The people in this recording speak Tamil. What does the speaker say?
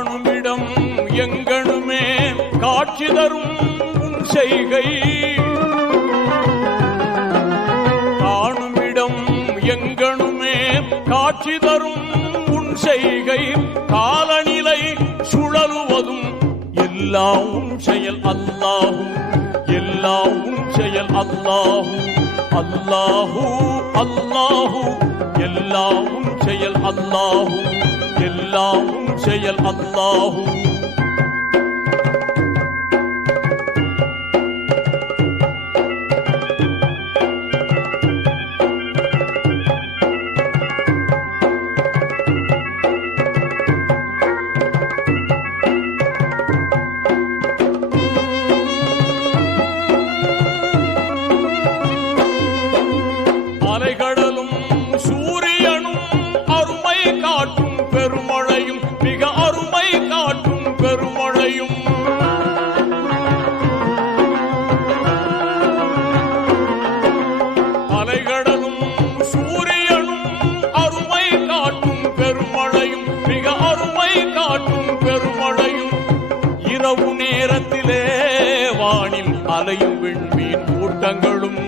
காணுமிடம் எங்கனுமே காட்சி தரும் உன் செய்கை, காணுமிடம் எங்கனுமே காட்சி தரும் உன் செய்கை, காலநிலை சுழலுவதும் எல்லாம் உன் செயல் அல்லாஹு, எல்லாம் உன் செயல் அல்லாஹு, அல்லாஹு அல்லாஹு, எல்லாம் உன் செயல் அல்லாஹு, எல்லாம் உன் செயல் அல்லாஹு. அலைகடலும் சூரியனும் அருமை காட்டும் பெருமழையும், மிக அருமை காட்டும் பெருமழையும், அலைகடலும் சூரியனும் அருமை காட்டும் பெருமழையும், மிக அருமை காட்டும் பெருமழையும், இரவு நேரத்திலே வானில் அலையும் விண்மீன் கூட்டங்களும்